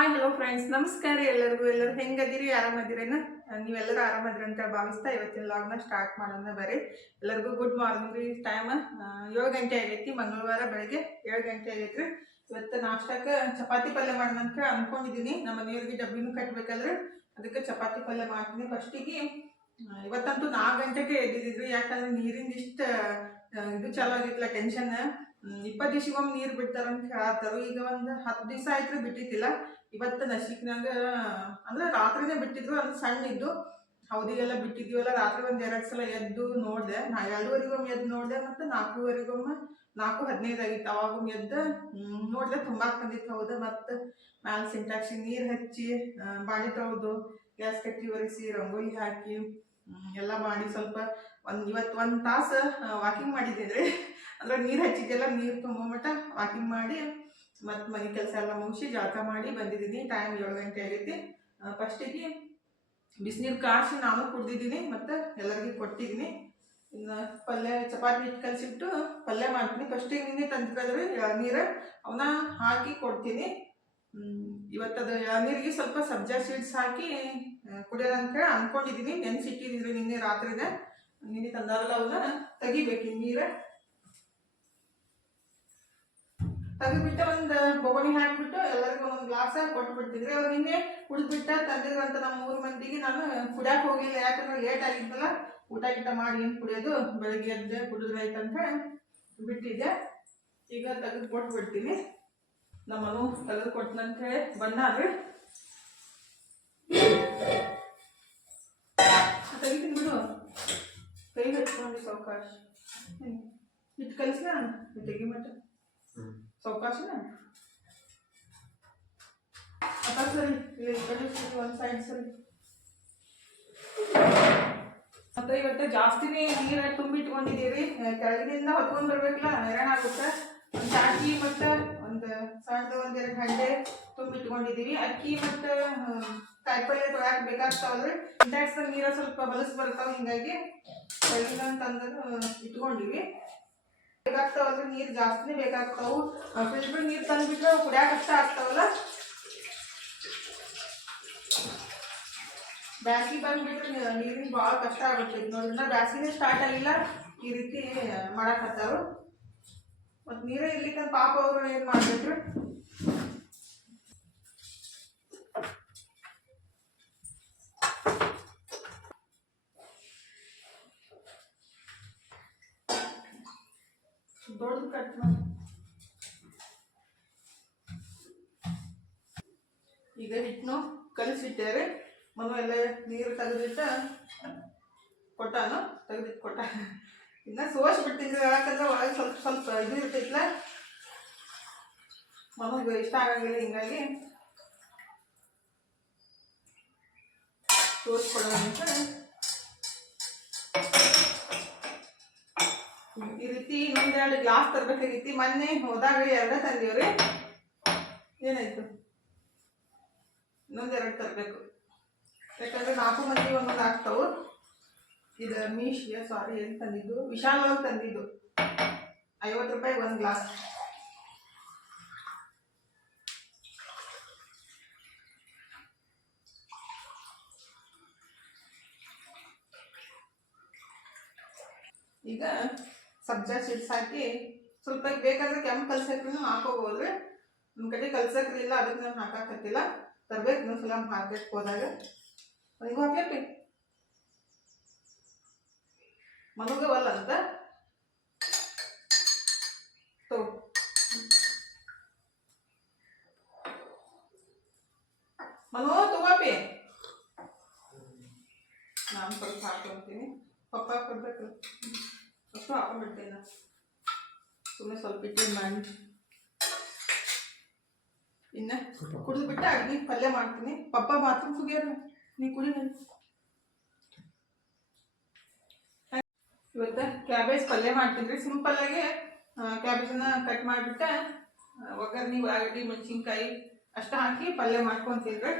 Hello friends ನಮಸ್ಕಾರ ಎಲ್ಲರಿಗೂ. ಎಲ್ಲರೂ ಹೆಂಗದಿರಿ? ಆರಾಮದಿರೇನ? ನೀವೆಲ್ಲರೂ ಆರಾಮದಿರಿ ಅಂತ ಭಾವಿಸ್ತಾ ಇವತ್ತಿನ ಲಾಗ್ನ ಸ್ಟಾರ್ಟ್ ಮಾಡೋಣ ಬರೀ ಎಲ್ಲರಿಗೂ ಗುಡ್ ಮಾರ್ನಿಂಗ್ ರೀ ಟೈಮ್ ಏಳು ಗಂಟೆ ಆಗೈತಿ. ಮಂಗಳವಾರ ಬೆಳಗ್ಗೆ ಏಳು ಗಂಟೆ ಆಗೈತ್ರಿ. ಇವತ್ತು ನಾಷ್ಟಕ್ಕೆ ಚಪಾತಿ ಪಲ್ಯ ಮಾಡೋಣ ಅಂತ ಅನ್ಕೊಂಡಿದ್ದೀನಿ ನಮ್ಮ ಮನೆಯವ್ರಿಗೆ ಡಬ್ಬಿನೂ ಕಟ್ಬೇಕಲ್ರಿ. ಅದಕ್ಕೆ ಚಪಾತಿ ಪಲ್ಯ ಮಾಡ್ತೀನಿ. ಫಸ್ಟಿಗೆ ಇವತ್ತಂತೂ ನಾಲ್ಕು ಗಂಟೆಗೆ ಎದ್ದಿದ್ರಿ ಯಾಕಂದ್ರೆ ನೀರಿಂದ ಇಷ್ಟ ಇದು ಚಲೋ ಆಗಿತ್ತಲ್ಲ ಟೆನ್ಷನ್ ಇಪ್ಪತ್ತು ದಿವಸಗೊಮ್ಮೆ ನೀರು ಬಿಡ್ತಾರಂತ ಹೇಳತ್ತಾರು ಈಗ ಒಂದು ಹತ್ತು ದಿವಸ ಆಯ್ತು ಬಿಟ್ಟಿತ್ತಿಲ್ಲ. ಇವತ್ತು ನಶಿಕ್ನಾಗ ಅಂದ್ರೆ ರಾತ್ರಿನೇ ಬಿಟ್ಟಿದ್ರು ಅಂದ್ರೆ ಸಣ್ಣ ಇದ್ದು ಹೌದಿಗೆಲ್ಲ ಬಿಟ್ಟಿದ್ದೀವಲ್ಲ, ರಾತ್ರಿ ಒಂದು ಎರಡ್ ಸಲ ಎದ್ದು ನೋಡ್ದೆ. ನಾ ಎರಡೂವರೆಗೊಮ್ಮೆ ಎದ್ದು ನೋಡ್ದೆ, ಮತ್ತೆ ನಾಲ್ಕೂವರೆಗೊಮ್ಮೆ, ನಾಲ್ಕು ಹದಿನೈದು ಆಗಿತ್ತು ಅವಾಗೊಮ್ಮೆ ಎದ್ದು. ನೋಡ್ದೆ ತುಂಬಾ ಬಂದಿತ್ತು, ಹೌದು. ಮತ್ತು ಮ್ಯಾಲ ಸಿಂಟಾಕ್ಸಿ ನೀರು ಹಚ್ಚಿ ಬಾಡಿ ತೌದು ಗ್ಯಾಸ್ ಕಟ್ಟಿ ಒರೆಸಿ, ರಂಗೋಲಿ ಹಾಕಿ ಎಲ್ಲ ಮಾಡಿ ಸ್ವಲ್ಪ ಒಂದು, ಇವತ್ತು ಒಂದು ತಾಸು ವಾಕಿಂಗ್ ಮಾಡಿದ್ದೇನೆ. ಅಂದ್ರೆ ನೀರು ಹಚ್ಚಿದ್ದೆಲ್ಲ ನೀರು ತುಂಬೋ ಮಟ್ಟ ವಾಕಿಂಗ್ ಮಾಡಿ ಮತ್ ಮನೆ ಕೆಲಸ ಎಲ್ಲ ಮುಗಿಸಿ ಜಳಕ ಮಾಡಿ ಬಂದಿದ್ದೀನಿ. ಟೈಮ್ ಏಳು ಗಂಟೆ ಆಗೈತಿ. ಫಸ್ಟಿಗೆ ಬಿಸಿನೀರು ಕಾಯಿಸಿ ನಾನು ಕುಡ್ದಿದ್ದೀನಿ ಮತ್ತು ಎಲ್ಲರಿಗೂ ಕೊಟ್ಟಿದ್ದೀನಿ. ಇನ್ನು ಪಲ್ಯ ಚಪಾತಿ ಹಿಟ್ಟು ಪಲ್ಯ ಮಾಡ್ತೀನಿ. ಫಸ್ಟಿಗೆ ನಿನ್ನೆ ತಂದಿದ್ರೆ ಎಳನೀರು ಅವನ್ನ ಹಾಕಿ ಕೊಡ್ತೀನಿ. ಇವತ್ತು ಇವತ್ತದು ಎಳನೀರಿಗೆ ಸ್ವಲ್ಪ ಸಬ್ಜಾ ಸೀಡ್ಸ್ ಹಾಕಿ ಆ, ಕುಡಿಯೋದಂತ ಹೇಳಿ ಅನ್ಕೊಂಡಿದ್ದೀನಿ. ನೆನ್ಸಿಟ್ಟಿದ್ದೀನಿ ನಿನ್ನೆ ರಾತ್ರಿನೇ. ನಿನ್ನೆ ತಂದಾರಲ್ಲ ಅವನ್ನ. ತೆಗಿಬೇಕು ನೀರು. ತೆಗೆದ್ಬಿಟ್ಟು ಒಂದು ಬೊಗಣಿ ಹಾಕ್ಬಿಟ್ಟು ಎಲ್ಲರಿಗೂ ಒಂದು ಗ್ಲಾಸ್ ಕೊಟ್ಬಿಡ್ತಿದ್ರಿ. ಅವ್ರು ನಿನ್ನೆ ಕುಡಿದ್ಬಿಟ್ಟ ತಂದಿದ್ರಂತ ನಮ್ಮ ಮೂರು ಮಂದಿಗೆ ನಾನು ಕುಡಿಯಕ್ಕೆ ಹೋಗಿಲ್ಲ. ಯಾಕಂದ್ರೆ ಲೇಟ್ ಆಗಿದ್ನಲ್ಲ ಊಟ ಗೀಟ ಮಾಡಿ ಏನು ಕುಡಿಯೋದು? ಬೆಳಗ್ಗೆ ಎದ್ದೆ ಕುಡಿದ್ರಾಯ್ತಂತ ಬಿಟ್ಟಿದ್ದೆ. ಈಗ ತೆಗೆದು ಕೊಟ್ಬಿಡ್ತೀನಿ. ನಮ್ಮನು ತೆಗೆದು ಕೊಟ್ಟನಂತ ಹೇಳಿ ಬಂದಾರ್ರಿ ತೆಗಿತೀನಿ ಬಿಡು. ಕೈ ಹಚ್ಕೊಂಡು ಸಾವಕಾಶ. ಇಟ್ಟು ಕಲಿಸ್ಲ? ಮಟ್ಟ. ಸಾವಕಾಶನ ಅಪ್ಪ ಸರಿ ಇಲ್ಲಿ ಒಂದು ಸೈಡ್ ಸರಿ ಮತ್ತೆ ಇವತ್ತು ಜಾಸ್ತಿನೇ ನೀರ ತುಂಬಿಟ್ಕೊಂಡಿದ್ದೀವಿ ಕೆಳಗಿನಿಂದ ಹೊತ್ಕೊಂಡ್ ಬರ್ಬೇಕಲ್ಲ ಹೈರಾಣ ಆಗುತ್ತೆ ಒಂದು ಚಾಕಿ ಮತ್ತು ಒಂದು ಸಣ್ಣದ ಒಂದೆರಡು ಹಂಡೆ ತುಂಬಿಟ್ಕೊಂಡಿದ್ದೀವಿ ಅಕ್ಕಿ ಮತ್ತು ಕಾಯಿಪಲ್ಲೆ ತೊಳಕ್ ಬೇಕಾಗ್ತಾವಲ್ರಿ ಇಂಟ್ಯಾಕ್ಸ್ ನೀರ ಸ್ವಲ್ಪ ಬಲಸ್ ಬರ್ತಾವ ಹಿಂಗಾಗಿ ಕೆಳಗಿನ ತಂದು ಇಟ್ಕೊಂಡಿವಿ ಬೇಕಾಗ್ತಾವಲ್ರಿ ನೀರು ಜಾಸ್ತಿನೇ ಬೇಕಾಗ್ತಾವು. ಫಿಲ್ಟರ್ ನೀರು ತಂದ್ಬಿಟ್ರೆ ಕುಡಿಯಾಕ ಕಷ್ಟ ಆಗ್ತಾವಲ್ಲ? ಬ್ಯಾಸಿಗೆ ಬಂದ್ಬಿಟ್ರೆ ನೀರಿನ ಭಾಳ ಕಷ್ಟ ಆಗುತ್ತೆ. ನೋಡಿದ್ರೆ ನೋಡಿ ಇನ್ನ ಬ್ಯಾಸಿಗೆ ಸ್ಟಾರ್ಟ್ ಆಗಿಲ್ಲ. ಈ ರೀತಿ ಮಾಡಕತ್ತಾರು ಮತ್ತು ನೀರೇ ಇರ್ಲಿಕ್ಕೆ ಪಾಪ ಅವರು ಏನು ಮಾಡ್ಬಿಟ್ರು ದೊಡ್ಡದು ಕಟ್ ಮಾಡಿ ಈಗ ಹಿಟ್ಟನ್ನು ಕಲಿಸಿಟ್ಟೇರಿ ಮನು ಎಲ್ಲ ನೀರು ತೆಗೆದಿಟ್ಟ, ಕೊಟ್ಟಾನು ತೆಗೆದಿಟ್ಟು ಕೊಟ್ಟ. ಇನ್ನ ಸೋಸ್ ಬಿಟ್ಟಿದ್ರೆ ಯಾಕಂದ್ರೆ ಒಳಗೆ ಸ್ವಲ್ಪ ಸ್ವಲ್ಪ ಇದು ಇರ್ತೈತ್ಲ ಮನಗೆ ಇಷ್ಟ ಆಗಂಗಿಲ್ಲ, ಹಿಂಗಾಗಿ. ರೀತಿ ಇನ್ನೊಂದೆರಡು ಗ್ಲಾಸ್ ತರಬೇಕಾಗಿತ್ತು ಮೊನ್ನೆ ಹೋದಾಗ ಎರಡ ತಂದೀವ್ರಿ ಏನಾಯ್ತು? ಇನ್ನೊಂದೆರಡು ತರಬೇಕು. ಯಾಕಂದ್ರೆ ನಾಲ್ಕು ಮಂದಿ ಒಂದೊಂದು ಆಗ್ತಾವು. ಇದು ಮೀಶಿಯ ಸಾರಿ ಏನು ತಂದಿದ್ದು? ವಿಶಾಲ್ ಒಳಗೆ ತಂದಿದ್ದು. ಐವತ್ತು ರೂಪಾಯಿ ಒಂದು ಗ್ಲಾಸ್ ಈಗ ಸಬ್ಜಾ ಸೀಡ್ಸ್ ಹಾಕಿ ಸ್ವಲ್ಪ ಬೇಕಾದ್ರೆ ಕೆಂಪು ಕಲ್ಸಕ್ರಿನೂ ಹಾಕೋಬೋದ್ರಿ ನಮ್ಮ ಕಡೆ ಕಲ್ಸಕ್ರಿ ಇಲ್ಲ ಅದಕ್ಕೆ ನಾನು ಹಾಕಾಕತ್ತಿಲ್ಲ. ತರ್ಬೇಕು ಇನ್ನೊಂದ್ಸಲ ಮಾರ್ಕೆಟ್ಗೆ ಹೋದಾಗ. ನಿಗೂ ಹಾಕ್ಯಪ್ಪಿ ಮನುಗವಲ್ಲ ಅಂತ? ತೋ. ಮನು, ತಗೋಪಿ. ನಾನು ಸ್ವಲ್ಪ ಹಾಕೊಂತೀನಿ ಪಪ್ಪ ಕೊಡ್ಬೇಕು. ಅಷ್ಟು ಹಾಕೊಂಡ್ಬಿಡ್ತೀನಿ ಸುಮ್ಮನೆ ಸ್ವಲ್ಪ ಇಟ್ಟು ಮಾಡಿ. ಇನ್ನ ಕುಡಿದು ಬಿಟ್ಟು ಅಡ್ಗೆ ಪಲ್ಯ ಮಾಡ್ತೀನಿ. ಪಪ್ಪ ಬಾತ್ರೂಮ್ ಸುಗಿಯಾರ ನೀ ಕುಡಿ. ಇವತ್ತು ಕ್ಯಾಬೇಜ್ ಪಲ್ಯ ಮಾಡ್ತೀನಿ ರೀ ಸಿಂಪಲ್ ಆಗಿ ಕ್ಯಾಬೇಜನ್ನ ಕಟ್ ಮಾಡಿಬಿಟ್ಟು. ಒಗ್ಗರಣೆ ಉಳ್ಳಾಗಡ್ಡಿ ಮೆಣಸಿನ್ಕಾಯಿ ಅಷ್ಟ ಹಾಕಿ ಪಲ್ಯ ಮಾಡ್ಕೊತೀನಿ ರೀ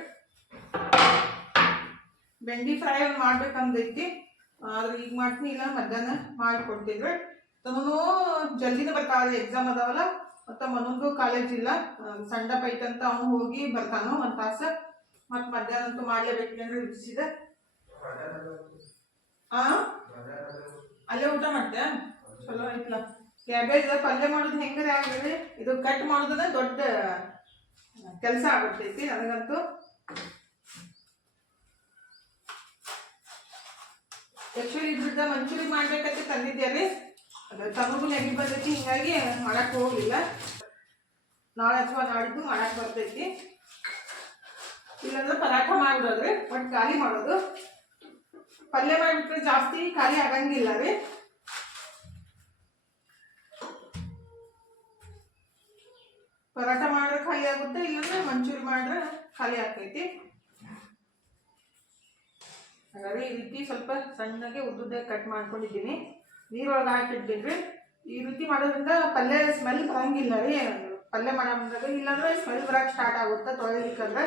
ಬೆಂಡಿ ಫ್ರೈ ಒಂದು ಮಾಡ್ಬೇಕಂದೈತಿ ಆದ್ರೆ ಈಗ ಮಾಡ್ತೀನಿ, ಇಲ್ಲ, ಮಧ್ಯಾಹ್ನ ಮಾಡಿ ತಮನು ಜಲ್ದಿನೇ ಬರ್ತಾವಲ್ಲ ಎಕ್ಸಾಮ್ ಅದಾವಲ್ಲ ಮತ್ತು ಮನೊಂದು ಕಾಲೇಜ್ ಇಲ್ಲ. ಸಣ್ಣ ಪೈಟ್ ಅಂತ ಅವನು ಹೋಗಿ ಬರ್ತಾನೋ ಒಂದು ತಾಸ. ಮತ್ತು ಮಧ್ಯಾಹ್ನ ಅಂತೂ ಮಾಡಲೇಬೇಕು ಅಂದ್ರೆ ರುಚಿಸಿದ ಆ? ಅಲ್ಲೇ ಊಟ ಮಾಡ್ತೆ ಚಲೋ ಐತ್ಲ ಕ್ಯಾಬೇಜ್ ಪಲ್ಯ ಮಾಡೋದು ಹೆಂಗಾರೆ ಆಗಲಿ ಇದು ಕಟ್ ಮಾಡೋದನ್ನ ದೊಡ್ಡ ಕೆಲಸ ಆಗ್ಬಿಡ್ತೈತಿ ನನಗಂತೂ ಆಕ್ಚುಲಿ ಇದ್ರದ್ದು ಮಂಚೂರಿ ಮಾಡ್ಬೇಕಂತ ತಂದಿದ್ದೆ ರೀ ಅದು ನೆಗಿ ಬಂದೈತಿ, ಹಿಂಗಾಗಿ ಮಾಡಕ್ ಹೋಗ್ಲಿಲ್ಲ. ನಾಳೆ ಅಥವಾ ನಾಡಿದ್ದು ಮಾಡಕ್ ಬರ್ತೈತಿ. ಇಲ್ಲಾಂದ್ರೆ ಪರಾಠ ಮಾಡ್ಬಿಡೋದ್ರಿ ಬಟ್ ಖಾಲಿ ಮಾಡೋದು. ಪಲ್ಯ ಮಾಡಿಬಿಟ್ರೆ ಜಾಸ್ತಿ ಖಾಲಿ ಆಗಂಗಿಲ್ಲ ರೀ. ಪರಾಠ ಮಾಡಿದ್ರೆ ಖಾಲಿ ಆಗುತ್ತೆ, ಇಲ್ಲಾಂದ್ರೆ ಮಂಚೂರಿ ಮಾಡಿದ್ರೆ ಖಾಲಿ ಆಗ್ತೈತಿ. ಹಾಗಾದ್ರೆ ಈ ರೀತಿ ಸ್ವಲ್ಪ ಸಣ್ಣಗೆ ಉದ್ದುದ್ದ ಕಟ್ ಮಾಡ್ಕೊಂಡಿದ್ದೀನಿ. ನೀರೊಳಗೆ ಹಾಕಿಟ್ಟಿದ್ದೀನಿ ಈ ರೀತಿ ಮಾಡೋದ್ರಿಂದ ಪಲ್ಯ ಸ್ಮೆಲ್ ಬರಂಗಿಲ್ಲ ರೀ. ಪಲ್ಯ ಮಾಡೋ ಬಂದಾಗ ಇಲ್ಲಾಂದ್ರೆ ಸ್ಮೆಲ್ ಬರೋಕ್ಕೆ ಸ್ಟಾರ್ಟ್ ಆಗುತ್ತೆ ತೊಳೆಲಿಕ್ಕಂದ್ರೆ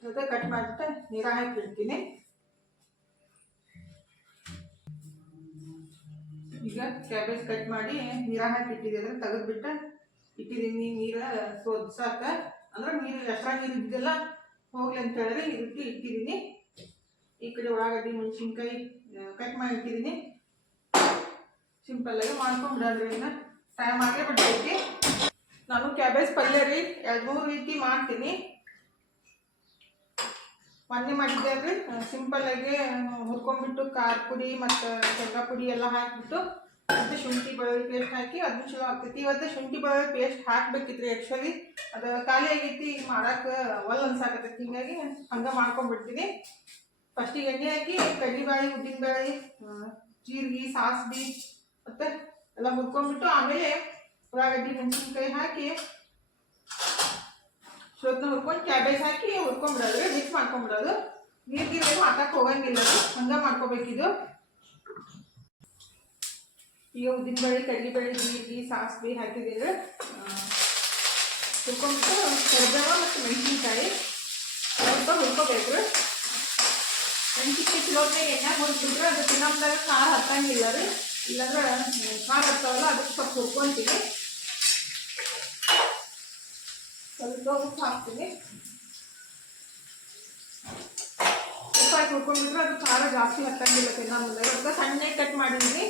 ಅದಕ್ಕೆ ಕಟ್ ಮಾಡಿಬಿಟ್ಟು ನೀರ ಹಾಕಿಡ್ತೀನಿ. ಈಗ ಕ್ಯಾಬೇಜ್ ಕಟ್ ಮಾಡಿ ನೀರ ಹಾಕಿ ಅಂದ್ರೆ ತೆಗೆದ್ಬಿಟ್ಟು ಇಟ್ಟಿದ್ದೀನಿ ನೀರ ಸೋದ್ಸಾಕ ಅಂದ್ರೆ ನೀರು ಎಷ್ಟ್ರ ನೀರು ಇದ್ದಿದ್ದೆಲ್ಲ ಹೋಗ್ಲಿ ಅಂತ ಹೇಳಿದ್ರೆ ಈ ರೀತಿ ಇಟ್ಟಿದ್ದೀನಿ. ಈ ಕಡೆ ಉಳ್ಳಾಗಡ್ಡಿ ಮೆಣಸಿನ್ಕಾಯಿ ಕಟ್ ಮಾಡಿ ಇಟ್ಟಿದ್ದೀನಿ. ಸಿಂಪಲ್ ಆಗಿ ಮಾಡ್ಕೊಂಡ್ಬಿಡೋದ್ರಿ ಇನ್ನ. ಟೈಮ್ ಆಗೇ ಬಿಡ್ತೈತಿ ನಾನು ಕ್ಯಾಬೇಜ್ ಪಲ್ಯ ರೀ, ಎರಡು, ಮೂರು ರೀತಿ ಮಾಡ್ತೀನಿ. ಮೊನ್ನೆ ಮಾಡಿದ್ದೆ ರೀ ಸಿಂಪಲ್ ಆಗಿ ಹುರ್ಕೊಂಡ್ಬಿಟ್ಟು ಖಾರ ಪುಡಿ ಮತ್ತು ಶೇಂಗಾ ಪುಡಿ ಎಲ್ಲ ಹಾಕಿಬಿಟ್ಟು ಮತ್ತು ಶುಂಠಿ ಬೆಳ್ಳುಳ್ಳಿ ಪೇಸ್ಟ್ ಹಾಕಿ ಅದನ್ನ ಚಲೋ ಆಗ್ತೈತಿ. ಇವತ್ತು ಶುಂಠಿ ಬೆಳ್ಳುಳ್ಳಿ ಪೇಸ್ಟ್ ಹಾಕ್ಬೇಕಿತ್ರಿ ಆ್ಯಕ್ಚುಲಿ ಅದು ಖಾಲಿ ಆಗೈತಿ ಮಾಡಕ್ಕೆ ಒಲ್ ಅನ್ಸಾಕತ್ತೈತಿ. ಹಿಂಗಾಗಿ ಹಂಗೆ ಮಾಡ್ಕೊಂಡ್ಬಿಡ್ತೀನಿ. ಫಸ್ಟಿಗೆ ಎಣ್ಣೆ ಹಾಕಿ, ಕಡ್ಲಿಬೇಳೆ, ಉದ್ದಿನಬೇಳೆ ಜೀರಿಗೆ ಸಾಸ್ಬಿ ಮತ್ತು ಎಲ್ಲ ಹುರ್ಕೊಂಡ್ಬಿಟ್ಟು ಆಮೇಲೆ ಉಳ್ಳಾಗಡ್ಡಿ, ಮೆಣಸಿನ್ಕಾಯಿ ಹಾಕಿ ಸ್ವತ್ನ ಹುರ್ಕೊಂಡು ಕ್ಯಾಬೇಜ್ ಹಾಕಿ ಹುರ್ಕೊಂಡ್ಬಿಡೋದು ಮಿಕ್ಸ್ ಮಾಡ್ಕೊಂಡ್ಬಿಡೋದು ನೀರು ಏನು ಹಾಕಕ್ಕೆ ಹೋಗಂಗಿಲ್ಲ ಹಂಗೆ ಮಾಡ್ಕೋಬೇಕಿದು. ಈಗ ಉದ್ದಿನಬೇಳೆ, ಕಡ್ಲಿಬೇಳೆ, ಜೀರಿಗೆ ಸಾಸ್ಬಿ ಹಾಕಿದ್ರೆ ಹುರ್ಕೊಂಡ್ಬಿಟ್ಟು ಕರಿಬೇವ ಮತ್ತು ಮೆಣಸಿನ್ಕಾಯಿ, ಸ್ವಲ್ಪ ಹುರ್ಕೋಬೇಕು. ಮೆಣಸಿನ್ಕಾಯಿ ಚಲೋತ್ನಾಗ ಎಣ್ಣೆ ಹುರ್ಬಿಟ್ರೆ ಅದು ತಿನ್ನೋದಾಗ ಖಾರ ಹತ್ತಂಗಿಲ್ಲ ರೀ ಇಲ್ಲಾಂದ್ರೆ ಖಾರ ಹತ್ತಾವಲ್ಲ ಅದಕ್ಕೆ ಸ್ವಲ್ಪ ಹುರ್ಕೊಂತೀವಿ ಸ್ವಲ್ಪ ಉಪ್ಪು ಹಾಕ್ತೀನಿ ಉಪ್ಪು ಹಾಕಿ ಹುರ್ಕೊಂಡ್ಬಿಟ್ರೆ ಅದು ಖಾರ ಜಾಸ್ತಿ ಹತ್ತಂಗಿಲ್ಲ ತಿನ್ನೋ ಅದಕ್ಕೆ ಸಣ್ಣ ಕಟ್ ಮಾಡಿದ್ವಿ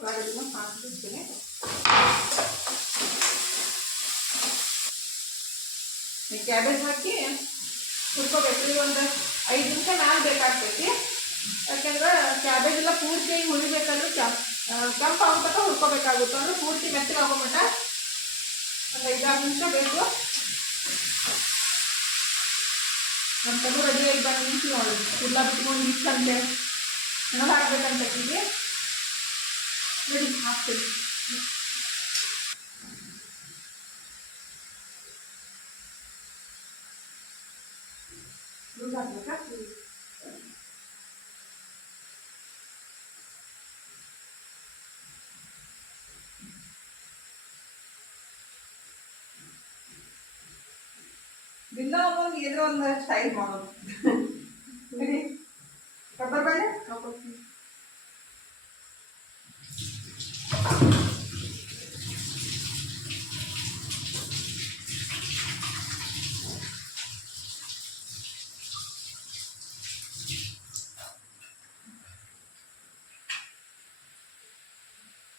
ಉಳ್ಳಾಗಡ್ಡಿನ ಹಾಕ್ಬಿಡ್ತೀನಿ. ಈ ಕ್ಯಾಬೇಜ್ ಹಾಕಿ ಹುರ್ಕೋಬೇಕ್ರಿ ಒಂದು ಐದು ನಿಮಿಷ ನಾಲ್ಕು ಬೇಕಾಗ್ತೈತಿ. ಯಾಕಂದ್ರೆ ಕ್ಯಾಬೇಜ್ ಎಲ್ಲ ಪೂರ್ತಿಯಾಗಿ ಹುರಿಬೇಕಂದ್ರೆ ಕೆಂಪು ಆಗ್ತಕ್ಕ ಹುರ್ಕೋಬೇಕಾಗುತ್ತೆ. ಅಂದ್ರೆ ಪೂರ್ತಿ ಮೆತ್ತಗೆ ಮಟ್ಟ ಒಂದು ಐದಾರು ನಿಮಿಷ ಬೇಕು. ನಮ್ಮ ತಗು ರೆಡಿಯಾಗಿ ಬಂದು ನಿಂತು ನೋಡಿ. ಎಲ್ಲ ಬಿಟ್ಕೊಂಡು ನಿಂತಂತೆ. ಹಾಕ್ಬೇಕಂತ ಬಿಡಿ ರೆಡಿ ಹಾಕ್ತೀನಿ ಲೂಸ್ ಹಾಕ್ಬೇಕಾ ದಿನ ಒಂದೊಂದು ಏನೋ ಒಂದು ಸ್ಟೈಲ್ ಮಾಡೋದು ಪೆಪ್ಪರ್ ಬೇಳೆ ಹಾಕ್ಕೊಡ್ತೀನಿ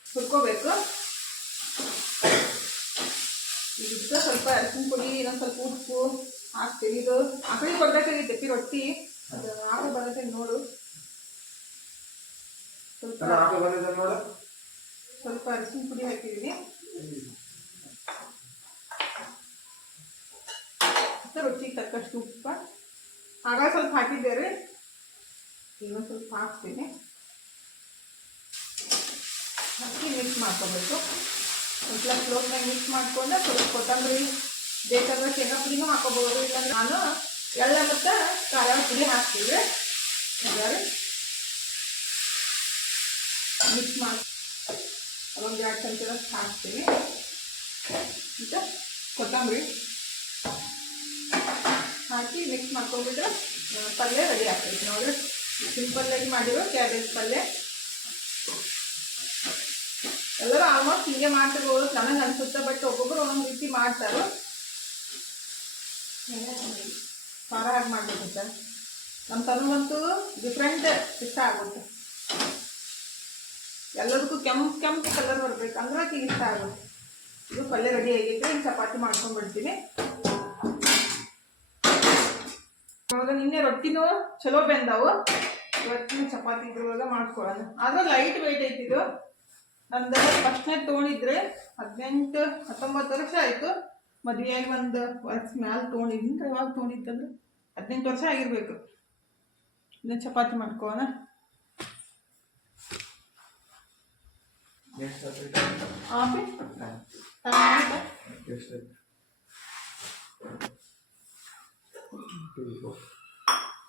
ಹುರ್ಕೋಬೇಕು ಇದಕ್ಕೆ ಸ್ವಲ್ಪ ಅರಿಶಿನ ಪುಡಿ ಇನ್ನೊಂದು ಸ್ವಲ್ಪ ಉಪ್ಪು ಹಾಕ್ತೀನಿ ಇದು ಆಕಳಿ ಬರ್ಬೇಕಾಗಿತ್ತು ರೊಟ್ಟಿ ಅದು ಆಕಳು ಬರುತ್ತೆ ನೋಡು. ಸ್ವಲ್ಪ ಸ್ವಲ್ಪ ಅರಿಶಿನ ಪುಡಿ ಹಾಕಿದ್ದೀನಿ. ಮತ್ತೆ ರುಚಿಗೆ ತಕ್ಕಷ್ಟು ಉಪ್ಪ. ಆಗ ಸ್ವಲ್ಪ ಹಾಕಿದ್ದೆ ರೀ ಇನ್ನೊಂದು ಸ್ವಲ್ಪ ಹಾಕ್ತೀನಿ. ಹಾಕಿ ಮಿಕ್ಸ್ ಮಾಡ್ಕೋಬೇಕು. ಸ್ವಲ್ಪ ಸ್ಲೋಪ್ನಾಗ ಮಿಕ್ಸ್ ಮಾಡ್ಕೊಂಡ್ರೆ ಸ್ವಲ್ಪ ಕೊತ್ತಂಬರಿ ಬೇಕಾದ್ರೆ ಶೇಂಗಾ ಪುಡಿನೂ ಹಾಕೋಬೋದು ಇಲ್ಲಾಂದ್ರೆ ನಾನು ಎಲ್ಲ ಮತ್ತು ಖಾರ ಪುಡಿ ಹಾಕ್ತೀವಿ. ಮಿಕ್ಸ್ ಮಾಡಿ ಒಂದು ಎರಡು ಚಮಚದಷ್ಟು ಹಾಕ್ತೀವಿ ಮತ್ತು ಕೊತ್ತಂಬರಿ ಹಾಕಿ ಮಿಕ್ಸ್ ಮಾಡ್ಕೊಂಡ್ಬಿಟ್ರೆ ಆ, ಪಲ್ಯ ರೆಡಿ ಆಗ್ತೈತೆ ನೋಡ್ರಿ ಆಗಿ ಮಾಡಿರೋ ಕ್ಯಾಬೇಜ್ ಪಲ್ಯ. ಎಲ್ಲರೂ ಆಲ್ಮೋಸ್ಟ್ ಹೀಗೆ ಮಾಡ್ತಿರ್ಬೋದು ಚೆನ್ನಾಗಿ ಅನ್ಸುತ್ತೆ ಬಟ್ ಒಬ್ಬೊಬ್ರು ಒಂದೊಂದು ರೀತಿ ಮಾಡ್ತಾರೆ. ಖಾರ ಹಾಗೆ ಮಾಡಬೇಕು ಸರ್ ನಮ್ಮ ತನಗಂತೂ ಡಿಫ್ರೆಂಟ್ ಇಷ್ಟ ಆಗುತ್ತೆ. ಎಲ್ಲದಕ್ಕೂ ಕೆಂಪು ಕೆಂಪು ಕಲರ್ ಬರ್ಬೇಕು. ಅಂದ್ರೆ ಈಗ ಇಷ್ಟ ಆಗುತ್ತೆ. ಇದು ಪಲ್ಯ ರೆಡಿ ಆಗೈತೆ ಈಗ ಚಪಾತಿ ಮಾಡ್ಕೊಂಡ್ಬಿಡ್ತೀನಿ. ಇವಾಗ ನಿನ್ನೆ ರೊಟ್ಟಿನೂ ಚಲೋ ಬೆಂದವು. ಇವತ್ತಿನ ಚಪಾತಿ ಇದ್ರೊಳಗೆ ಮಾಡ್ಕೊಳ್ಳೋಣ. ಆದ್ರೆ ಲೈಟ್ ವೆಯ್ಟ್ ಐತಿ ಇದು. ನಂದು ಫಸ್ಟ್ನೇ ತೊಗೊಂಡಿದ್ರೆ ಹದಿನೆಂಟು, ಹತ್ತೊಂಬತ್ತು ವರ್ಷ ಆಯಿತು. ಮದುವೆಯಾಗಿ ಒಂದು ವರ್ಷ ಮ್ಯಾಲೆ ತೊಗೊಂಡಿದ್ದೀನಿ ಯಾವಾಗ ತೊಗೊಂಡಿತ್ತಂದ್ರೆ? ಹದಿನೆಂಟು ವರ್ಷ ಆಗಿರ್ಬೇಕು. ಇನ್ನು ಚಪಾತಿ ಮಾಡ್ಕೋಣ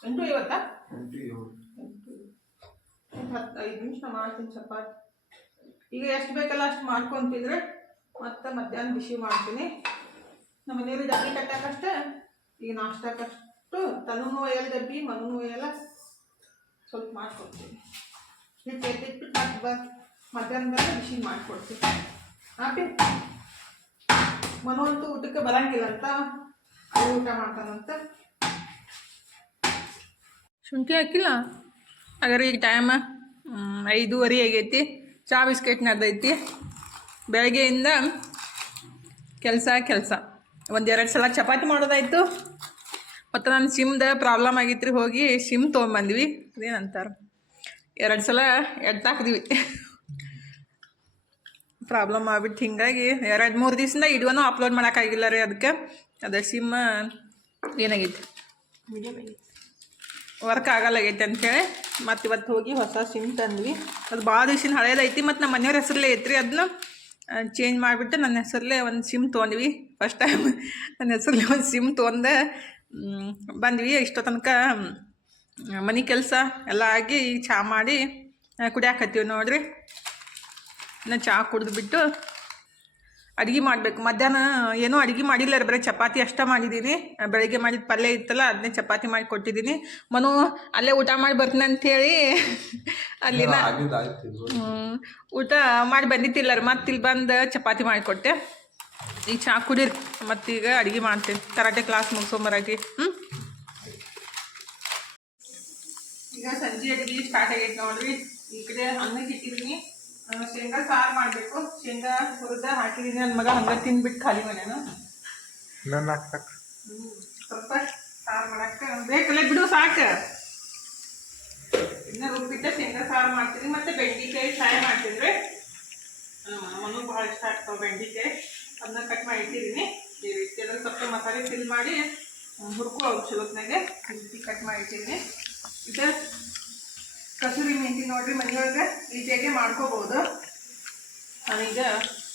ಎಂಟು ಇವತ್ತಾ ಹತ್ತು ಐದು ನಿಮಿಷ ಮಾಡ್ತೀನಿ ಚಪಾತಿ. ಈಗ ಎಷ್ಟು ಬೇಕಲ್ಲ ಅಷ್ಟು ಮಾಡ್ಕೊತಿದ್ರೆ ಮತ್ತೆ ಮಧ್ಯಾಹ್ನ ಬಿಸಿ ಮಾಡ್ತೀನಿ. ನಮ್ಮ ಮನೆಯವರು ಡಬ್ಬಿ ಕಟ್ಟಕ್ಕಷ್ಟೇ ಈಗ ನಾಷ್ಟಕ್ಕಷ್ಟು ತನೂ ಒಯ್ಯಲ್ಲ ಡಬ್ಬಿ ಮನೂ ಒಯ್ಯಲ್ಲ, ಸ್ವಲ್ಪ ಮಾಡ್ಕೊಡ್ತೀನಿ. ಹಿಟ್ಟು ಎತ್ತಿಟ್ಬಿಟ್ಟು ಮತ್ತೆ ಬ. ಮಧ್ಯಾಹ್ನ ಮೇಲೆ ಬಿಸಿ ಮಾಡ್ಕೊಡ್ತೀನಿ. ಆಪಿ ಮನು ಅಂತೂ ಊಟಕ್ಕೆ ಬರಂಗಿಲ್ಲ ಅಂತ ಅಲ್ಲಿ ಊಟ ಮಾಡ್ತಾನಂತ. ಶುಂಠಿ ಹಾಕಿಲ್ಲ? ಹಾಗಾದ್ರೆ ಈಗ ಟೈಮ ಐದೂವರೆ ಆಗೈತಿ. ಚಾ ಬಿಸ್ಕೆಟ್ ನಡೆದೈತಿ ಬೆಳಗ್ಗೆಯಿಂದ ಕೆಲಸ ಕೆಲಸ. ಒಂದೆರಡು ಸಲ ಚಪಾತಿ ಮಾಡೋದಾಯ್ತು. ಮತ್ತು ನನ್ನ ಸಿಮ್ದ ಪ್ರಾಬ್ಲಮ್ ಆಗಿತ್ತು ರೀ ಹೋಗಿ ಸಿಮ್ ತೊಗೊಂಬಂದ್ವಿ. ಅದೇನಂತಾರೆ? ಎರಡು ಸಲ ಎಡ್ತಾಕ್ದಿವಿ ಪ್ರಾಬ್ಲಮ್ ಆಗ್ಬಿಟ್ಟು ಹಿಂಗಾಗಿ ಎರಡು ಮೂರು ದಿವಸದಿಂದ ಇಡುವನು ಅಪ್ಲೋಡ್ ಮಾಡೋಕ್ಕಾಗಿಲ್ಲ ರೀ ಅದಕ್ಕೆ ಅದೇ ಸಿಮ್ ಏನಾಗೈತಿ? ವರ್ಕ್ ಆಗಲ್ಲಾಗೈತೆ ಅಂತೇಳಿ ಮತ್ತು ಇವತ್ತು ಹೋಗಿ ಹೊಸ ಸಿಮ್ ತಂದ್ವಿ. ಅದು ಭಾಳ ದಿವ್ಸಿನ ಹಳೇದೈತಿ ಮತ್ತು ನಮ್ಮ ಮನೆಯವ್ರ ಹೆಸರಲ್ಲೇ ಐತ್ರಿ ಅದನ್ನ ಚೇಂಜ್ ಮಾಡಿಬಿಟ್ಟು ನನ್ನ ಹೆಸರಲ್ಲೇ ಒಂದು ಸಿಮ್ ತೊಗೊಂಡ್ವಿ. ಫಸ್ಟ್ ಟೈಮ್ ನನ್ನ ಹೆಸರಲ್ಲೇ ಒಂದು ಸಿಮ್ ತೊಗೊಂಡೆ. ಬಂದ್ವಿ. ಇಷ್ಟೋ ತನಕ ಮನೆ ಕೆಲಸ ಎಲ್ಲ ಆಗಿ ಚಹಾ ಮಾಡಿ ಕುಡಿಯಾಕತ್ತೀವಿ ನೋಡ್ರಿ. ಇನ್ನು ಚಹಾ ಕುಡಿದ್ಬಿಟ್ಟು ಅಡುಗೆ ಮಾಡಬೇಕು. ಮಧ್ಯಾಹ್ನ ಏನೂ ಅಡುಗೆ ಮಾಡಿಲ್ಲ ರೀ ಬರೀ ಚಪಾತಿ ಅಷ್ಟೇ ಮಾಡಿದ್ದೀನಿ ಬೆಳಗ್ಗೆ ಮಾಡಿದ ಪಲ್ಯ ಇತ್ತಲ್ಲ ಅದನ್ನೇ ಚಪಾತಿ ಮಾಡಿ ಕೊಟ್ಟಿದ್ದೀನಿ ಮನು ಅಲ್ಲೇ ಊಟ ಮಾಡಿ ಬರ್ತೀನಿ ಅಂಥೇಳಿ ಅಲ್ಲಿನ ಊಟ ಮಾಡಿ ಬಂದಿತ್ತಿಲ್ಲ ರೀ ಮತ್ತೆ ಇಲ್ಲಿ ಬಂದು ಚಪಾತಿ ಮಾಡಿಕೊಟ್ಟೆ ಈಗ ಚಹಾ ಕುಡೀರಿ ಮತ್ತೀಗ ಅಡುಗೆ ಮಾಡ್ತೀನಿ ಕರಾಟೆ ಕ್ಲಾಸ್ ಮುಗಿಸ್ಕೊಂಬರಾಕಿ ಹ್ಞೂ ಈಗ ಸಂಜೆ ಅಡುಗೆ ಸ್ಟಾರ್ಟ್ ಆಗೈತೆ ನೋಡ್ರಿ. ಈ ಕಡೆ ಅನ್ನಕ್ಕೆ ಇಟ್ಟಿದ್ದೀನಿ ಶೇಂಗಾ ಸಾರು ಮಾಡಬೇಕು. ಶೇಂಗಾ ಹುರಿದ ಹಾಕಿದೀನಿ. ನನ್ನ ಮಗ ಹಂಗೆ ತಿಂದ್ಬಿಟ್ಟು ಖಾಲಿ ಮನೇನು ಹ್ಮ್. ಸ್ವಲ್ಪ ಸಾರು ಮಾಡಕ್ಕೆ ಬೇಕಲ್ಲ ಬಿಡು ಸಾಕು. ಇನ್ನ ರುಬ್ಬಿಟ್ಟ ಶೇಂಗಾ ಸಾರು ಮಾಡ್ತೀನಿ. ಮತ್ತೆ ಬೆಂಡಿಕಾಯಿ ಫ್ರೈ ಮಾಡ್ತಿದ್ರೆ ಮನೂ ಭಾಳ ಇಷ್ಟ ಆಗ್ತಾವೆ ಬೆಂಡಿಕಾಯಿ. ಅದನ್ನ ಕಟ್ ಮಾಡಿ ಇಟ್ಟಿದ್ದೀನಿ ಈ ರೀತಿ ಅದ್ರ ಸ್ವಲ್ಪ ಮಸಾಲೆ ಫಿಲ್ ಮಾಡಿ ಹುರ್ಕೋ ಚಲೋತ್ನಾಗೆ ಈ ರೀತಿ ಕಟ್ ಮಾಡಿ ಇಟ್ಟಿದ್ದೀನಿ ಇದು ಕಸೂರಿ ಮೆಂತಿ ನೋಡ್ರಿ ಮನೆಯೊಳಗೆ ಈಸಿಯಾಗಿ ಮಾಡ್ಕೋಬಹುದು ನಾನೀಗ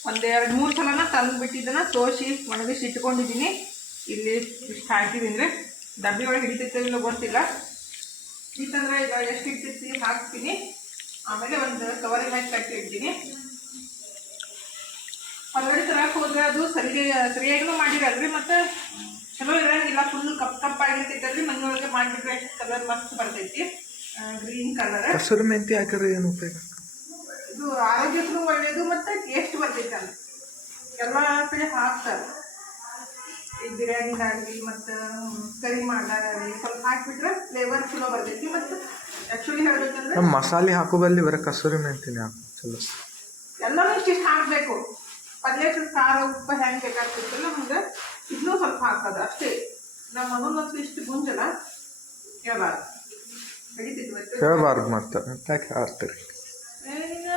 ಒಂದು ಎರಡು ಮೂರು ಸಲನ ತಂದು ಬಿಟ್ಟಿದ್ದನ್ನ ಸೋಸಿ ಒಣಗಿಸಿ ಇಟ್ಕೊಂಡಿದ್ದೀನಿ. ಇಲ್ಲಿ ಇಷ್ಟು ಹಾಕಿದ್ದೀನಿ ಡಬ್ಬಿ ಒಳಗೆ ಹಿಡಿತೈತೆ ಗೊತ್ತಿಲ್ಲ. ಇತ್ತಂದ್ರೆ ಈಗ ಎಷ್ಟು ಇಡ್ತೈತಿ ಹಾಕ್ತೀನಿ. ಆಮೇಲೆ ಒಂದು ಕವರಿಗೆ ಹಾಕಿ ಕಟ್ಟಿ ಇಡ್ತೀನಿ ಹೊರಗಡೆ ತರಕ್ಕೆ ಹೋದ್ರೆ ಅದು ಸರಿಗೆ, ಸರಿಯಾಗಿನೂ ಮಾಡಿರಲ್ರಿ, ಮತ್ತು ಚಲೋ ಇರಂಗಿಲ್ಲ. ಫುಲ್ ಕಪ್ ಕಪ್ ಆಗಿರ್ತೈತಲ್ರಿ ಮನೆಯೊಳಗೆ ಮಾಡಿಬಿಟ್ರೆ ಕಲರ್ ಮಸ್ತ್ ಬರ್ತೈತಿ. ಗ್ರೀನ್ ಕಲರ್ ಕಸೂರಿ ಮೆಂತಿ ಹಾಕಿದ್ರೆ ಏನು ಉಪಯೋಗ? ಇದು ಆರೋಗ್ಯಕ್ಕೂ ಒಳ್ಳೆಯದು ಮತ್ತು ಟೇಸ್ಟ್ ಬರ್ತೈತೆ ಅಲ್ಲಿ ಎಲ್ಲ ಕಡೆ ಹಾಕ್ತಾರೆ. ಈ ಬಿರಿಯಾನಿದಾಗಲಿ ಮತ್ತು ಕರಿ ಮಾಡಿದಾಗಲಿ ಸ್ವಲ್ಪ ಹಾಕಿಬಿಟ್ರೆ ಫ್ಲೇವರ್ ಚಲೋ ಬರ್ತೈತಿ ಮತ್ತು ಆ್ಯಕ್ಚುಲಿ ಹೇಳ್ಬೇಕಂದ್ರೆ ಮಸಾಲೆ ಹಾಕೋಬಲ್ಲಿ ಬರೋ ಕಸೂರಿ ಮೆಂತಿನೇ ಹಾಕಿ ಚಲೋ. ಎಲ್ಲನೂ ಇಷ್ಟಿಷ್ಟು ಹಾಕಬೇಕು. ಪಲ್ಯಕ್ಕೆ ಖಾರ ಉಪ್ಪು ಹೆಂಗೆ ಬೇಕಾಗ್ತಿತ್ತಲ್ಲ ಹಂಗೆ ಇನ್ನೂ ಸ್ವಲ್ಪ ಹಾಕೋದು ಅಷ್ಟೇ. ನಮ್ಮ ಮನೋನ್ನಂತೂ ಇಷ್ಟು ಗುಂಜಲ್ಲ ಇವತ್ತು ಕೇಳಬಾರ್ದು ಮತ್ತೆ. ಯಾಕೆ ಏನಿಲ್ಲ,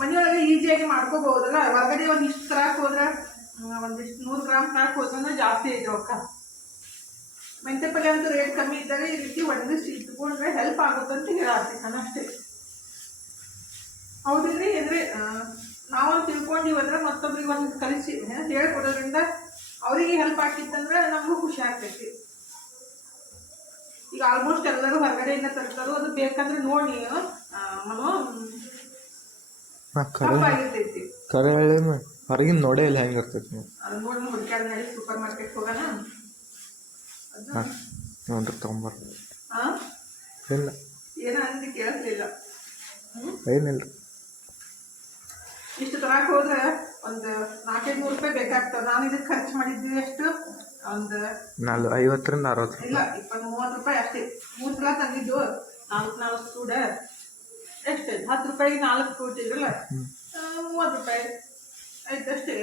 ಮನೆಯೊಳಗೆ ಈಸಿಯಾಗಿ ಮಾಡ್ಕೋಬಹುದಲ್ಲ? ಹೊರಗಡೆ ಒಂದು ಇಷ್ಟು ತರಕ್ಕೆ ಹೋದ್ರೆ ಒಂದಿಷ್ಟು ನೂರು ಗ್ರಾಮ್ ತರಕ್ಕೆ ಹೋದ್ರೆ ಜಾಸ್ತಿ ಐತೆ ರೊಕ್ಕ. ಮೆಂತ್ಯ ಪಲ್ಯ ಅಂತೂ ರೇಟ್ ಕಮ್ಮಿ ಇದ್ದಾಗ ಈ ರೀತಿ ಒಂದಿಷ್ಟು ಇಟ್ಕೊಂಡ್ರೆ ಹೆಲ್ಪ್ ಆಗುತ್ತೆ ಅಂತ ನಾನು ಅಷ್ಟೇ. ಹೌದಿಲ್ರಿ ಅಂದ್ರೆ ನಾವೊಂದು ತಿಳ್ಕೊಂಡಿವಿ ಅಂದ್ರೆ ಮತ್ತೊಬ್ರಿಗೆ ಒಂದು ಕಲಿಸಿ ಹೇಳ್ಕೊಡೋದ್ರಿಂದ ಅವರಿಗೆ ಹೆಲ್ಪ್ ಆಗ್ತಿತ್ತಂದ್ರೆ ನಮಗೂ ಖುಷಿ ಆಗ್ತೈತಿ. ಈಗ ಆಲ್ಮೋಸ್ಟ್ ಎಲ್ಲರೂ ಹೊರಗಡೆಯಿಂದ ತರ್ತಾರೋ ಅದು ಬೇಕಂದ್ರೆ ನೋಡಿ ಮನು ಕರೆ ತಪ್ಪಾಗಿರ್ತೈತಿ. ಕರೆ ಹೇಳಿ ಹೊರಗಿನ ನೋಡೇ ಇಲ್ಲ ಹೆಂಗೆ ಇರ್ತೈತಿ ನೀವು ಅದು ನೋಡಿ ಸೂಪರ್ ಮಾರ್ಕೆಟ್ ಹೋಗೋಣ. ನೋಡ್ರಿ ತೊಗೊಂಬರ್ ಇಲ್ಲ. ಏನ ಅಂದು ಕೇಳಿಸ್ಲಿಲ್ಲ ಹ್ಮ್? ಏನಿಲ್ಲ. ಇಷ್ಟು ತರಕ್ಕೆ ಹೋದ್ರೆ ಒಂದು ನಾಲ್ಕೈದು ನೂರು ರೂಪಾಯಿ ಬೇಕಾಗ್ತದೆ. ನಾನು ಇದಕ್ಕೆ ಖರ್ಚು ಮಾಡಿದ್ವಿ ಎಷ್ಟು ಒಂದು ನಾಲ್ ಐವತ್ತರಿಂದ ಅರವತ್ತು. ಇಲ್ಲ ಇಪ್ಪತ್ತು ಮೂವತ್ತು ರೂಪಾಯಿ ಅಷ್ಟೇ. ಮೂರು ಸಲ ತಂದಿದ್ದು ನಾಲ್ಕು ನಾಲ್ಕು ಕೂಡ ಎಷ್ಟು ಹತ್ತು ರೂಪಾಯಿಗೆ ನಾಲ್ಕು ಕೊಟ್ಟಿದ್ರಲ್ಲ? ಮೂವತ್ತು ರೂಪಾಯಿ ಆಯ್ತು ಅಷ್ಟೇ.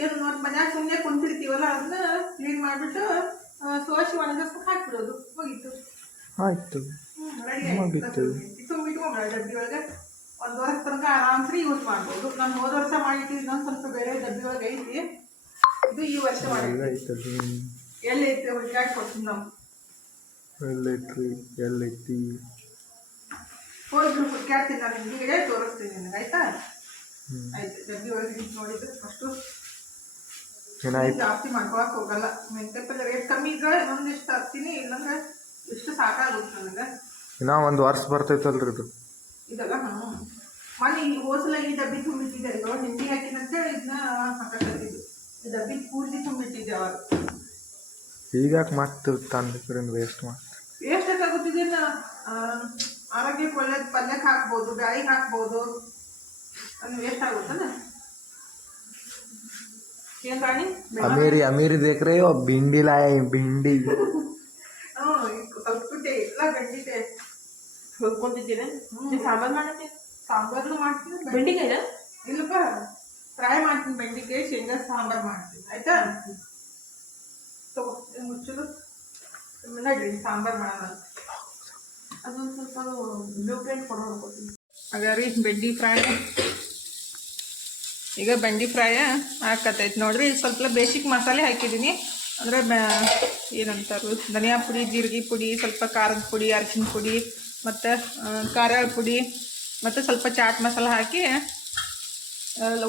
ಏನು ಮತ್ತು ಮನ್ಯಾಗ ಸುಮ್ಮನೆ ಕುಂತಿರ್ತೀವಲ್ಲ ಅದನ್ನ ಕ್ಲೀನ್ ಮಾಡಿಬಿಟ್ಟು ಸೋಸಿ ಒಣಗಿಸ್ಕೊಂಡು ಹಾಕ್ಬಿಡೋದು. ಹೋಗಿತ್ತು ಆಯಿತು. ಮುಗೀತು. ತುಂಬಿಟ್ಕೊಂಡ್ರೆ ಡಬ್ಬಿ ಒಳಗೆ. ಒಂದು ವರ್ಷ ತನಕ ಆರಾಮ್ಸ್ರಿ ಯೂಸ್ ಮಾಡ್ಬೋದು. ನಾನು ಹೋದ ವರ್ಷ ಮಾಡಿಟ್ಟಿದ್ದು ಇನ್ನೊಂದು ಸ್ವಲ್ಪ ಬೇರೆ ಡಬ್ಬಿ ಒಳಗೆ ಐತಿ. ಇದು ಈ ವರ್ಷ ಎಲ್ಲ ಮಾಡಿದ್ವಿ ಐತಲ್ಲಿ ಎಲ್ಲಿ ಐತಿ ಹುಡುಕಾಡಿ ಕೊಡ್ತೀನಿ ನಾವು. ಎಲ್ಲೈತ್ರಿ ಎಲ್ಲೈತಿ. ಹೋದ್ರು ಹುಡುಕಾಡ್ತೀನಿ ನಾನು ಹಿಂದಿಗೆ ತೋರಿಸ್ತೀನಿ ನಿನಗೆ ಆಯ್ತಾ? ಆಯ್ತು ಡಬ್ಬಿ ಒಳಗೆ ನೋಡಿದ್ರೆ ಅಷ್ಟು ಏನಾಯ್ತು? ಜಾಸ್ತಿ ಮಾಡ್ಕೊಳಕ್ ಹೋಗಲ್ಲ. ಮೆಂತೆ ಪಲ್ಯ ರೇಟ್ ಕಮ್ಮಿ ಇದ್ರೆ ಇನ್ನೊಂದಿಷ್ಟು ಹಾಕ್ತೀನಿ ಇಲ್ಲಂದ್ರೆ ಇಷ್ಟು ಸಾಕಾಗುತ್ತೆ ನನಗೆ. ಇನ್ನೂ ಒಂದು ವರ್ಷ ಬರ್ತೈತಲ್ರಿ ಇದು. ಇದೆಲ್ಲ ಹ್ಞೂ ಮನೆ ಈ ಹೋಸಲ ಈ ಡಬ್ಬಿ ತುಂಬಿಟ್ಟಿದ್ದೆ ಇದು ಹಿಂಡಿ ಇದನ್ನ ಈ ಡಬ್ಬಿ ಪೂರ್ತಿ ತುಂಬಿಟ್ಟಿದ್ದೆ ಅವಾಗ ಈಗಾಕೆ ಮತ್ತೆ ತಂದು ವೇಸ್ಟ್ ಮಾಡಿ. ವೇಸ್ಟ್ ಆಗುತ್ತಿದ್ದೇನ ಆರೋಗ್ಯಕ್ಕೆ ಒಳ್ಳೇದು ಪಲ್ಯಕ್ಕೆ ಹಾಕ್ಬೋದು ಬ್ಯಾಳಿಗೆ ಹಾಕ್ಬೋದು. ಅದು ವೇಸ್ಟ್ ಆಗುತ್ತಲ್ಲ ಏನ್ ರಾಣಿ? ಅಮೀರಿ ಅಮೀರಿ ದೇಕ್ರೆ ಭಿಂಡಿ ಲಾಯ ಭಿಂಡಿ ಹ್ಞೂ ಇಲ್ಲ ಎಲ್ಲ ಗಂಟಿದೆ ಹುರ್ಕೊಂತಿದ್ದೀರ ಸಾಂಬಾರ್ ಮಾಡತ್ತೆ? ಸಾಂಬಾರ್ನು ಮಾಡ್ತೀನಿ ಬೆಂಡಿಕಾಯಿನ? ಇಲ್ಲಪ್ಪ. ಫ್ರೈ ಮಾಡ್ತೀನಿ ಬೆಂಡಿಕಾಯಿ ಶೇಂಗಾ, ಸಾಂಬಾರು ಮಾಡ್ತೀನಿ. ಆಯ್ತಾ? ತಗೋ ಮುಚ್ಚಲು ನಡ್ರಿ ಸಾಂಬಾರು ಮಾಡೋಣ ಅದೊಂದು ಸ್ವಲ್ಪ ಅದು ಬ್ಲೂ ಪ್ರಿಂಟ್ ಕೊಡೋಕೋತೀನಿ ಆಗ ರೀ, ಬೆಂಡಿ ಫ್ರೈ. ಈಗ ಬೆಂಡಿ ಫ್ರೈ ಹಾಕತ್ತೈತೆ ನೋಡ್ರಿ. ಸ್ವಲ್ಪ ಬೇಸಿಕ್ ಮಸಾಲೆ ಹಾಕಿದ್ದೀನಿ ಅಂದರೆ ಏನಂತಾರೆ, ಧನಿಯಾ ಪುಡಿ, ಜೀರಿಗೆ ಪುಡಿ, ಸ್ವಲ್ಪ ಖಾರದ ಪುಡಿ, ಅರಿಶಿನ ಪುಡಿ, ಮತ್ತು ಖಾರ ಪುಡಿ, ಮತ್ತು ಸ್ವಲ್ಪ ಚಾಟ್ ಮಸಾಲ ಹಾಕಿ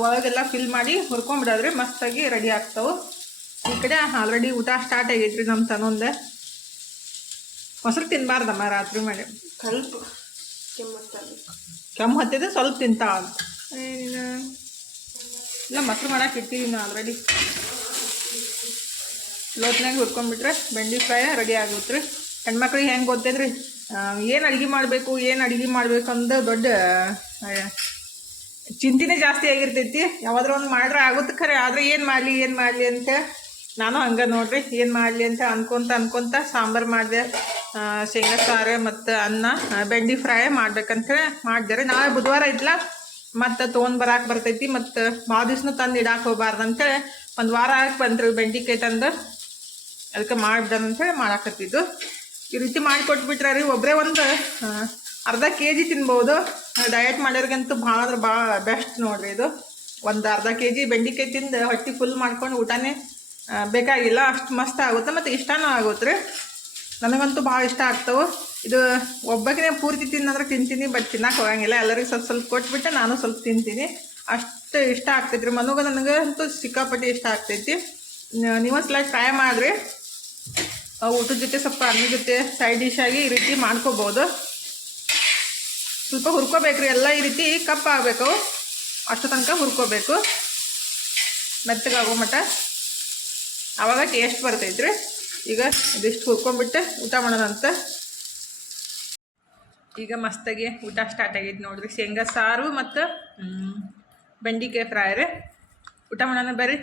ಒಳಗೆಲ್ಲ ಫಿಲ್ ಮಾಡಿ ಹುರ್ಕೊಂಬಿಡೋದ್ರಿ ಮಸ್ತಾಗಿ ರೆಡಿ ಆಗ್ತಾವೆ. ಈ ಕಡೆ ಆಲ್ರೆಡಿ ಊಟ ಸ್ಟಾರ್ಟ್ ಆಗೈತ್ರಿ ನಮ್ಮ ತನೊಂದೆ. ಮೊಸರು ತಿನ್ನಬಾರ್ದಮ್ಮ ರಾತ್ರಿ ಮಾಡಿ ಕಲ್ಪ ಕೆಮ್ಮತ್ತಾಗ ಕೆಮ್ಮು ಹತ್ತಿದ್ರೆ ಸ್ವಲ್ಪ ತಿಂತ ಇಲ್ಲ ಮೊಸರು ಮಾಡಕ್ಕೆ ಇಟ್ಟಿದ್ದೀನಿ ಆಲ್ರೆಡಿ ಲೋಟ್ನಾಗ ಹುರ್ಕೊಂಡ್ಬಿಟ್ರೆ ಬೆಂಡಿ ಫ್ರೈ ರೆಡಿ ಆಗುತ್ತೆ. ರೀ ಹೆಣ್ಮಕ್ಳಿಗೆ ಹೆಂಗೆ ಗೊತ್ತೈತ್ರಿ? ಏನು ಅಡುಗೆ ಮಾಡಬೇಕು ಏನು ಅಡುಗೆ ಮಾಡ್ಬೇಕು ಅಂದ ದೊಡ್ಡ ಚಿಂತೆನೇ ಜಾಸ್ತಿ ಆಗಿರ್ತೈತಿ. ಯಾವಾದ್ರೂ ಒಂದು ಮಾಡ್ರೆ ಆಗುತ್ತೆ ಖರೆ, ಆದ್ರೆ ಏನು ಮಾಡಲಿ ಏನು ಮಾಡಲಿ ಅಂತ ನಾನು ಹಂಗೆ ನೋಡ್ರಿ ಏನು ಮಾಡಲಿ ಅಂತ ಅನ್ಕೊಂತ ಅನ್ಕೊಂತ ಸಾಂಬಾರು ಮಾಡಿದೆ. ಶೇಂಗಾ ಸಾರು ಮತ್ತು ಅನ್ನ ಬೆಂಡಿ ಫ್ರೈ ಮಾಡ್ಬೇಕಂತೇಳಿ ಮಾಡಿದೆ. ನಾಳೆ ಬುಧವಾರ ಇದ್ಲ ಮತ್ತು ತೊಗೊಂಡು ಬರಾಕ್ ಬರ್ತೈತಿ. ಮತ್ತು ಭಾಳ ದಿವ್ಸನೂ ತಂದು ಇಡಾಕ್ ಹೋಗ್ಬಾರ್ದು ಅಂತೇಳಿ ಒಂದು ವಾರ ಬಂದ್ರಿ ಬೆಂಡಿಕಾಯಿ ತಂದು. ಅದಕ್ಕೆ ಮಾಡ್ದನಂತೇಳಿ ಮಾಡಾಕತ್ತಿದ್ದು. ಈ ರೀತಿ ಮಾಡಿಕೊಟ್ಬಿಟ್ರೆ ರೀ ಒಬ್ಬರೇ ಒಂದು ಅರ್ಧ ಕೆ ಜಿ ತಿನ್ಬೋದು ಡಯಟ್ ಮಾಡೋರಿಗಂತೂ ಭಾಳ ಅಂದ್ರೆ ಭಾಳ ಬೆಸ್ಟ್ ನೋಡಿರಿ ಇದು. ಒಂದು ಅರ್ಧ ಕೆ ಜಿ ಬೆಂಡಿಕಾಯಿ ತಿಂದು ಹೊಟ್ಟೆ ಫುಲ್ ಮಾಡ್ಕೊಂಡು ಊಟನೇ ಬೇಕಾಗಿಲ್ಲ. ಅಷ್ಟು ಮಸ್ತ್ ಆಗುತ್ತೆ ಮತ್ತು ಇಷ್ಟನೂ ಆಗುತ್ತೆ ರೀ. ನನಗಂತೂ ಭಾಳ ಇಷ್ಟ ಆಗ್ತವೆ. ಇದು ಒಬ್ಬಕಿನೇ ಪೂರ್ತಿ ತಿನ್ನಂದ್ರೆ ತಿಂತೀನಿ ಬಟ್ ತಿನ್ನಕ್ಕೆ ಹೋಗಂಗಿಲ್ಲ. ಎಲ್ಲರಿಗೂ ಸ್ವಲ್ಪ ಸ್ವಲ್ಪ ಕೊಟ್ಬಿಟ್ಟು ನಾನು ಸ್ವಲ್ಪ ತಿಂತೀನಿ. ಅಷ್ಟು ಇಷ್ಟ ಆಗ್ತೈತೆ ರೀ. ಮನೋಗ ನನಗೆ ಅಂತೂ ಸಿಕ್ಕಾಪಟ್ಟೆ ಇಷ್ಟ ಆಗ್ತೈತಿ. ನೀವು ನೀವೊಂದ್ಸಲ ಟ್ರೈ ಮಾಡಿರಿ. ಊಟದ ಜೊತೆ ಸ್ವಲ್ಪ ಅನ್ನ ಜೊತೆ ಸೈಡ್ ಡಿಶ್ ಆಗಿ ಈ ರೀತಿ ಮಾಡ್ಕೋಬೋದು. ಸ್ವಲ್ಪ ಹುರ್ಕೋಬೇಕ್ರಿ, ಎಲ್ಲ ಈ ರೀತಿ ಕಪ್ಪ ಆಗಬೇಕು. ಅಷ್ಟು ತನಕ ಹುರ್ಕೋಬೇಕು. ಮೆತ್ತಗಾಗೋ ಮಟ್ಟ. ಆವಾಗ ಟೇಸ್ಟ್ ರೀ ಈಗ ಇದಿಷ್ಟು ಹುರ್ಕೊಂಡ್ಬಿಟ್ಟು ಊಟ ಮಾಡೋಣಂತ ಈಗ ಮಸ್ತಾಗಿ ಊಟ ಸ್ಟಾರ್ಟ್ ಆಗೈತೆ ನೋಡ್ರಿ. ಶೇಂಗಾ ಸಾರು ಮತ್ತು ಬೆಂಡಿಕಾಯಿ ಫ್ರೈ ರೀ. ಊಟ ಮಾಡೋಣ ಬರ್ರಿ.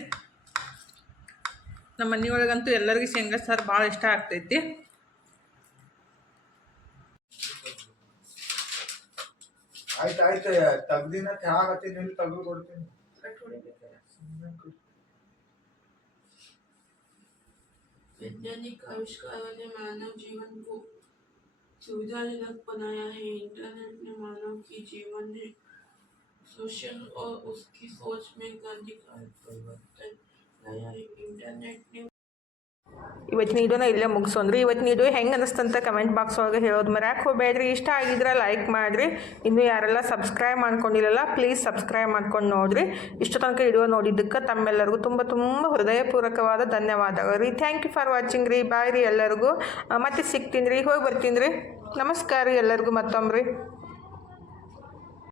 ನಮ್ಮ ಮನೆಯೊಳಗಂತೂ ಎಲ್ಲರಿಗೂ ಶೇಂಗಾ ಸಾರು ಭಾಳ ಇಷ್ಟ ಆಗ್ತೈತಿ. ಆಯ್ತು ಆಯ್ತು ತೆಗ್ದಿನ ಆಗತ್ತೀನಿ ಇಲ್ಲಿ ತೆಗೆದು ಕೊಡ್ತೀನಿ वैज्ञानिक आविष्कारों ने मानव जीवन को सुविधाजनक बनाया है इंटरनेट ने मानव की जीवन में सोशल और उसकी सोच में क्रांतिकारी परिवर्तन लाया है इंटरनेट ने ಇವತ್ತಿನ ವಿಡಿಯೋನ ಇಲ್ಲೇ ಮುಗಿಸೋನ್ರಿ ಇವತ್ತಿನ ವಿಡಿಯೋ ಹೆಂಗೆ ಅನಿಸ್ತಂತ ಕಮೆಂಟ್ ಬಾಕ್ಸ್ ಒಳಗೆ ಹೇಳೋದು ಮರ್ಯಾಕೆ ಹೋಗ್ಬೇಡ್ರಿ. ಇಷ್ಟ ಆಗಿದ್ರೆ ಲೈಕ್ ಮಾಡಿರಿ. ಇನ್ನು ಯಾರೆಲ್ಲ ಸಬ್ಸ್ಕ್ರೈಬ್ ಮಾಡ್ಕೊಂಡಿಲ್ಲಲ್ಲ ಪ್ಲೀಸ್ ಸಬ್ಸ್ಕ್ರೈಬ್ ಮಾಡ್ಕೊಂಡು ನೋಡಿರಿ. ಇಷ್ಟು ತನಕ ವಿಡಿಯೋ ನೋಡಿದ್ದಕ್ಕೆ ತಮ್ಮೆಲ್ಲರಿಗೂ ತುಂಬ ತುಂಬ ಹೃದಯಪೂರ್ವಕವಾದ ಧನ್ಯವಾದಗಳು. ರೀ ಥ್ಯಾಂಕ್ ಯು ಫಾರ್ ವಾಚಿಂಗ್ ರೀ. ಬಾಯ್ ರೀ ಎಲ್ಲರಿಗೂ. ಮತ್ತೆ ಸಿಗ್ತೀನಿ ರೀ. ಹೋಗಿ ಬರ್ತೀನಿ ರೀ. ನಮಸ್ಕಾರ ರೀ ಎಲ್ಲರಿಗೂ ಮತ್ತೊಮ್ಮೆ ರೀ.